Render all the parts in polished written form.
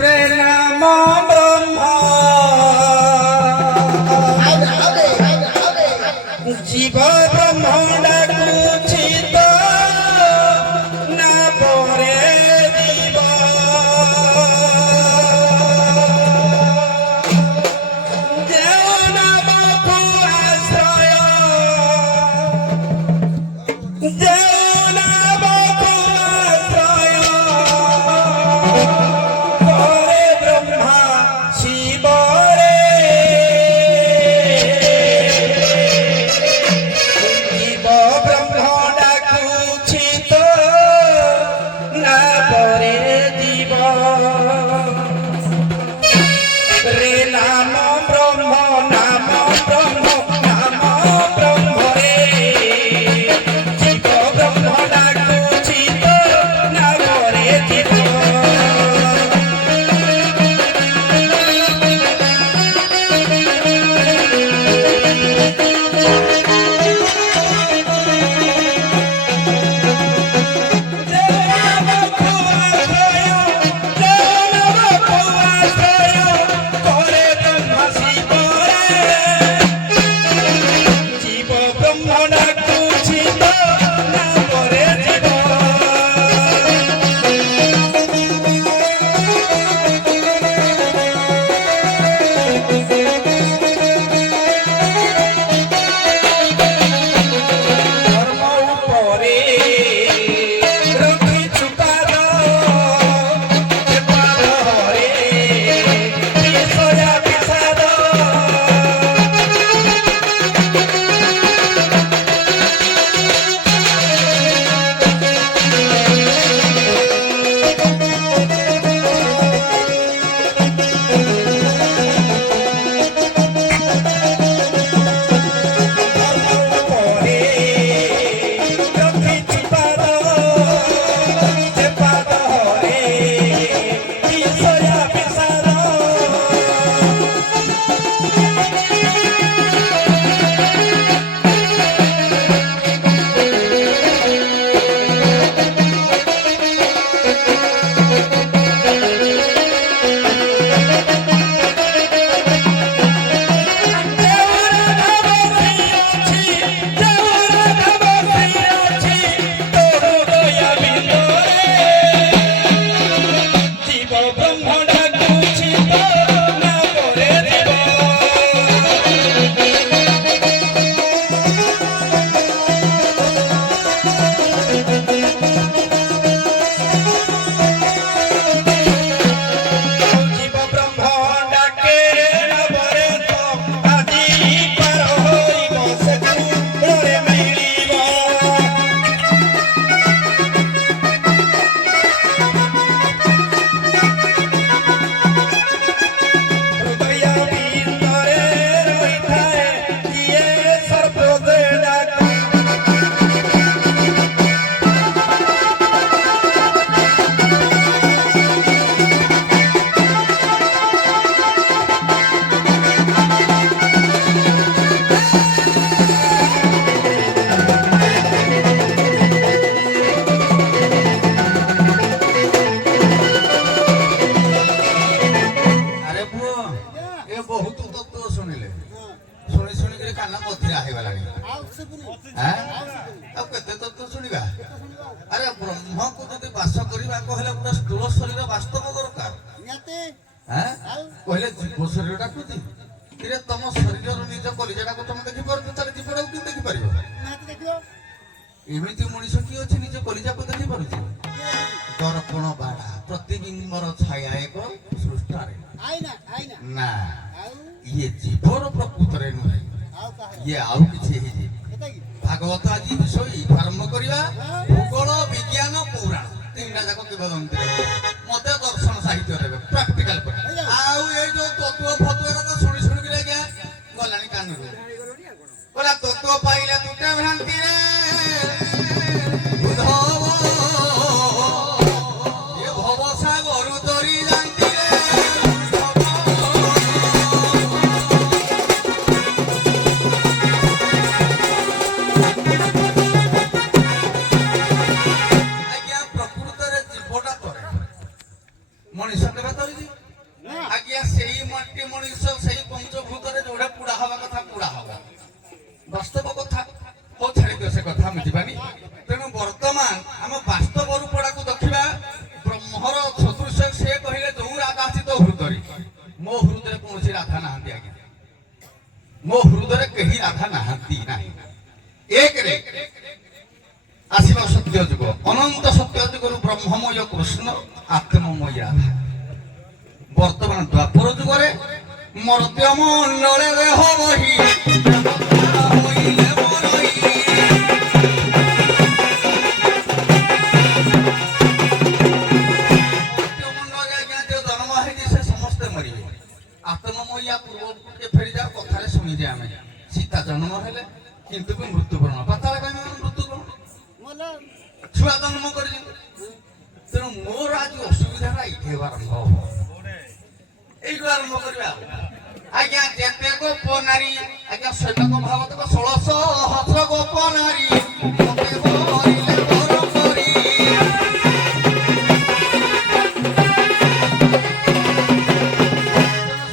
রে নাম ব্রহ্ম জীব ব্রহ্ম ডাকুছি তো না পরে জীব যেও নামକୁ আশ্রয় যেও নামକୁ আশ্রয় করে ব্রহ্মা শিবরে জীব ব্রহ্ম ডাকুছি তো না পরে জীব রে নাম ব্রহ্ম নাম ব্রহ্ম নাম ব্রহ্ম রে জীব ব্রহ্ম ডাকুছি তো না পরে জীব କହିଲେ ଜୀବ ଶରୀର ଡାକୁଛି କିରେ ତମ ଶରୀରର ନିଜ କଲିଜାଟାକୁ ତମେ ଦେଖିପାରୁଛ ତାହେଲେ ଜୀବଟାକୁ କେମିତି ଦେଖିପାରିବ? ଏମିତି ମଣିଷ କିଏ ଅଛି ନିଜ କଲିଜାକୁ ଦେଖିପାରୁଛି? ଦର୍ପଣ ବାଡ଼ା ପ୍ରତିବିମ୍ବର ଛାୟା ଏକ ସୃଷ୍ଟାରେ ନା ଇଏ ଜୀବର ପ୍ରକୃତରେ ନୁହେଁ, ଇଏ ଆଉ କିଛି ହେଇଛି। ଭାଗବତ ଆଜି ବିଷୟ ଆରମ୍ଭ କରିବା ଭୂଗୋଳ ବିଜ୍ଞାନ ପୌରାଣ ତିନିଟା ଯାକ କିମ୍ବଦନ୍ତୀ ମତେ ଦର୍ଶନ ସାହିତ୍ୟ ଦେବେ ପ୍ରାକ୍ଟିକାଲ କରି। ଆଉ ଏଇ ଯୋଉ ତତ୍ତ୍ୱ ଫତ୍ୱ ତ ଶୁଣି ଶୁଣିକିରି ଆଜ୍ଞା ଗଲାଣି କାନରୁ ଗଲା ତତ୍ତ୍ୱ ପାଇଲେ ତୁଟେ ଭ୍ରାନ୍ତିରେ ଭବସାଗରୁ ତରି ଜାଣିଥିଲେ ଆଜ୍ଞା ପ୍ରକୃତରେ ଜୀବଟା ତରେ ମଣିଷ କେବେ ତରିଛି ଆଜ୍ଞା ସେଇ ମାଟି ମଣିଷ ସେଇ ପଞ୍ଚଭୂତରେ ଯୋଉଟା ପୁଡା ହବା କଥା ପୁଡା ହବ ବାସ୍ତବ କଥା ହଉ ଛାଡ଼ି ଦିଅ ସେ କଥା ଆମେ ଯିବାନି ତେଣୁ ବର୍ତ୍ତମାନ ଆମ ବାସ୍ତବ ରୂପଟାକୁ ଦେଖିବା ବ୍ରହ୍ମର ସଦୃଶ ସେ କହିଲେ ଯୋଉ ରାଧା ଅଛି ତୋ ହୃଦୟରେ ମୋ ହୃଦୟରେ କୌଣସି ରାଧା ନାହାନ୍ତି ଆଜ୍ଞା ମୋ ହୃଦୟରେ କେହି ରାଧା ନାହାନ୍ତି ନାହିଁ ଏକରେ ଆସିବ ସତ୍ୟ ଯୁଗ ଅନନ୍ତ ସତ୍ୟ ଯୁଗରୁ ବ୍ରହ୍ମମୟ କୃଷ୍ଣ ଆତ୍ମମୟ ରାଧା ବର୍ତ୍ତମାନ ଦ୍ୱାପର ଯୁଗରେ ମର୍ତ୍ତ୍ୟ ମଣ୍ଡଳରେ ହବହି ଆତ୍ମମୟା ପୂର୍ବକୁ ଫେରିଯାଉ କଥାରେ ଶୁଣିଛେ ଆମେ ସୀତା ଜନ୍ମ ହେଲେ କିନ୍ତୁ ବି ମୃତ୍ୟୁବରଣ ପାତାଳ କାହିଁକି ମୃତ୍ୟୁବରଣ ଛୁଆ ଜନ୍ମ କରିଛନ୍ତି ତେଣୁ ମୋର ଆଜି ଅସୁବିଧାଟା ଏଇଠି ହେବା ଆରମ୍ଭ ହବ এইটু আরম্ভ করবে আজ্ঞা যেতে গোপ নারী আজ্ঞা সৈন্যক ভাগবত 1600 গোপ নারী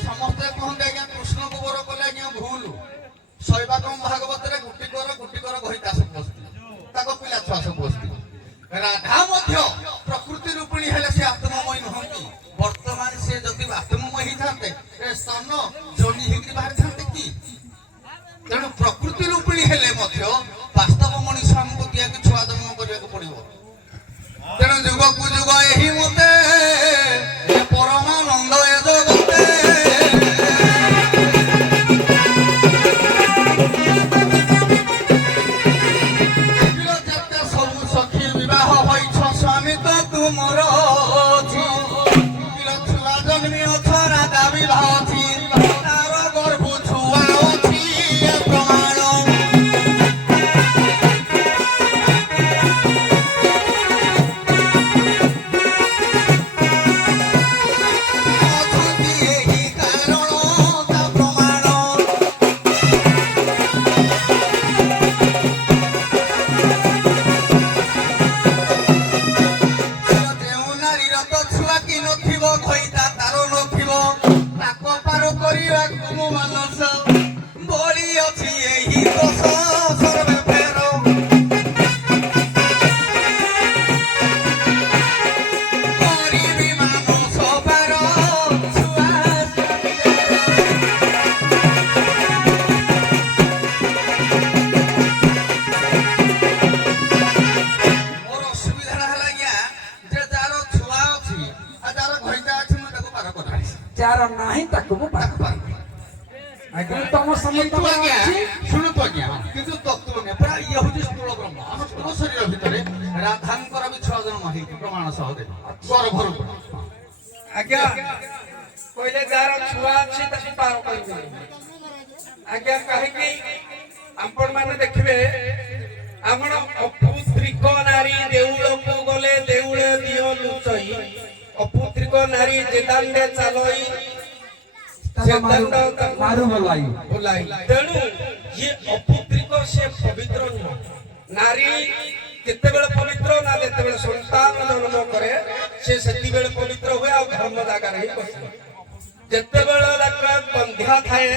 ସମସ୍ତେ କହନ୍ତି ଆଜ୍ଞା କୃଷ୍ଣକୁ ବର କଲେ ଆଜ୍ଞା ଭୁଲ ଶୈବାଗମ ଭାଗବତରେ ଗୁଟି କର ଗହିତା ସବୁ ବସିଛି ତାଙ୍କ ପିଲା ଛୁଆ ସବୁ ବସିଛି ରାଧା ମଧ୍ୟ ପ୍ରକୃତି ରୂପିଣୀ ହେଲେ ସେ ଆତ୍ମମୟୀ ନୁହନ୍ତି ବର୍ତ୍ତମାନ ସେ ଯଦି ଆତ୍ମମୟ ହେଇଥାନ୍ତେ ସ୍ତନ ଜନି ହେଇକି ବାହାରିଥାନ୍ତେ କି ତେଣୁ ପ୍ରକୃତି ରୂପିଣୀ ହେଲେ ମଧ୍ୟ ବାସ୍ତବ ମଣିଷ ଆମକୁ ଦିଆକି ଛୁଆ ଜନ୍ମ କରିବାକୁ ପଡିବ ତେଣୁ ଯୁଗକୁ ଯୁଗ ଏହି ମତେ ପରମାନନ୍ଦ ଏ ଜଗତେ ଯେତେ ସବୁ ସଖୀ ବିବାହ ହୋଇଛ ସ୍ୱାମୀ ତ ତୁମର ଯାହାର ନାହିଁ ତାକୁ ମୁଁ ପାର କରିବି ଆଜ୍ଞା ତମ ସମସ୍ତଙ୍କ ଆଜ୍ଞା ଶୁଣନ୍ତୁ ଆଜ୍ଞା କିନ୍ତୁ ତତ୍ତ୍ୱ ନୁହେଁ ପୁରା ଇଏ ହଉଛି ସ୍ଥୂଳ ବ୍ରହ୍ମ ଆମ ସ୍ଥୂଳ ଶରୀର ଭିତରେ ରାଧାଙ୍କର ବି ଛୁଆ ଜନ୍ମ ହେଇଛି ପ୍ରମାଣ ସହ ଦେବି ଗର୍ଭରୁ ଆଜ୍ଞା କହିଲେ ଯାହାର ଛୁଆ ଅଛି ତାକୁ ପାର କରିବି ଆଜ୍ଞା କାହିଁକି ଆପଣ ମାନେ ଦେଖିବେ ଆମର ଅପୁତ୍ରିକ ନାରୀ ଦେଉଳକୁ ଗଲେ ଦେଉଳ ଦିଅ ଲୁଚଇ ଅପୁତ୍ରିକ ନାରୀ ଯେଦାଣ୍ଡେ ଚାଲଇ ମାରୁ ବୋଲାଇ ତେଣୁ ଇଏ ଅପୁତ୍ରିକ ସେ ପବିତ୍ର ନୁହଁ ନାରୀ କେତେବେଳେ ପବିତ୍ର ନା ଯେତେବେଳେ ସନ୍ତାନ ଜନ୍ମ କରେ ସେ ସେତିବେଳେ ପବିତ୍ର ହୁଏ ଆଉ ଧର୍ମ ଜାଗାରେ ହିଁ ବସିବ ଯେତେବେଳେ ବନ୍ଧ୍ୟା ଥାଏ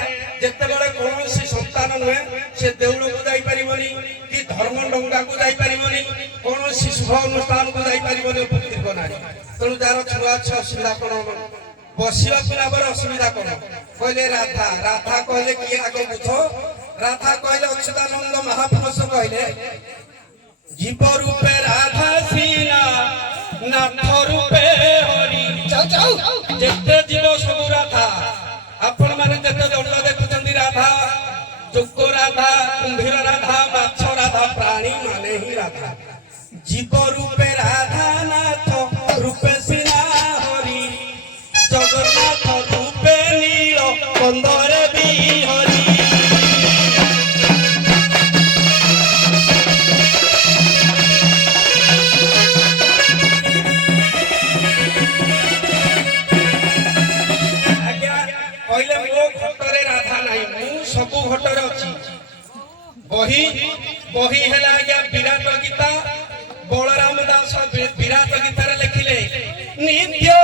ଯେତେବେଳେ କୌଣସି ସନ୍ତାନ ନୁହେଁ ସେ ଦେଉଳକୁ ଯାଇପାରିବନି କି ଧର୍ମ ଡଙ୍ଗାକୁ ଯାଇପାରିବନି କୌଣସି ଶୁଭ ଅନୁଷ୍ଠାନକୁ ଯାଇପାରିବନି ଅପୁତ୍ରିକ ନାରୀ ତେଣୁ ଯାହାର ଛୁଆ ଅଛି ଅସୁବିଧା କଣ ବସିବାକୁ ନେବାର ଅସୁବିଧା କଣ କହିଲେ ରାଧା ରାଧା କହିଲେ କିଏ ଆଗ ବୁଝ ରାଧା କହିଲେ ଅଚ୍ୟୁତାନନ୍ଦ ମହାପୁରୁଷ କହିଲେ ଜୀବ ରୂପେ ରାଧା ସିନା ନାଥ ରୂପେ ହରି ଯେତେ ଜୀବ ସବୁ ରାଧା ଆପଣ ମାନେ ଯେତେ ଦଣ୍ଡ ଦେଖୁଛନ୍ତି ରାଧା ଯୋଗ ରାଧା କୁମ୍ଭୀର ରାଧା ମାଛ ରାଧା ପ୍ରାଣୀ ମାନେ ହିଁ ରାଧା ଜୀବ ରୂପେ ରାଧା ନାଥ ରୂପେ ସିନା ହରି ଜଗନ୍ନାଥ ରୂପେ ନୀଳ କନ୍ଦରେ ବି ହରି କହିଲେ ମୋ ଘଟରେ ରାଧା ନାହିଁ ମୁଁ ସବୁ ଘଟରେ ଅଛି ବହି ହେଲା ଆଜ୍ଞା ବିରାଟ ଗୀତା ବଳରାମ ଦାସ ବିରାଟ ଗୀତାରେ ଲେଖିଲେ ନିତ୍ୟ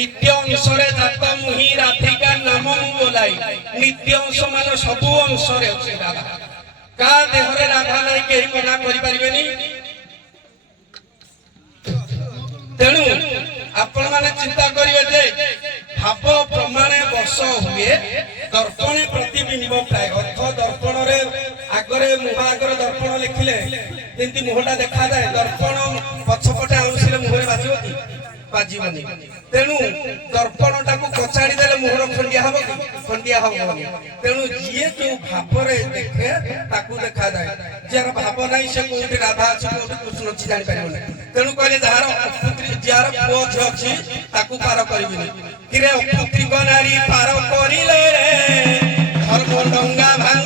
ନିତ୍ୟ ଅଂଶରେ ଜାତ ମୁହିଁ ରାଧିକା ନାମ ମୁଁ ବୋଲାଇ ନିତ୍ୟ ଅଂଶ ମାନେ ସବୁ ଅଂଶରେ ଅଛି ରାଧା କା ଦେହରେ ରାଧା ନାହିଁ କେହି ମନା କରିପାରିବେନି ତେଣୁ ଆପଣ ମାନେ ଚିନ୍ତା କରିବେ ଯେ ଭାବ ପ୍ରମାଣେ ବଶ ହୁଏ ଦର୍ପଣେ ପ୍ରତିବିମ୍ବ ପ୍ରାୟ ଅର୍ଥ ଦର୍ପଣରେ ଆଗରେ ମୁହଁ ଆଗରେ ଦର୍ପଣ ଲେଖିଲେ ଯେମିତି ମୁହଁଟା ଦେଖାଯାଏ ଦର୍ପଣ ପଛପଟେ ଆଉଁସିଲେ ମୁହଁରେ ବାଜିବ କି ବାଜିବନି ତେଣୁ ଦର୍ପଣଟାକୁ କଚାଡ଼ି ଦେଲେ ମୁହଁର ଖଣ୍ଡିଆ ହବ କି ଖଣ୍ଡିଆ ହବନି ତେଣୁ ଯିଏ ଯୋଉ ଭାବରେ ଦେଖେ ତାକୁ ଦେଖାଯାଏ ଯାହାର ଭାବ ନାହିଁ ସେ କୋଉଠି ରାଧା ଅଛି କୋଉଠି କୃଷ୍ଣ ଅଛି ଜାଣିପାରିବନି ତେଣୁ କହିଲେ ଯାହାର ଯାହାର ପୁଅ ଝିଅ ଅଛି ତାକୁ ପାର କରିବିନି କିରେ ଅପୁତ୍ରିକ ନାରୀ ପାର କରିଲେ ଧର୍ମ ଡଙ୍ଗା ଭାঙ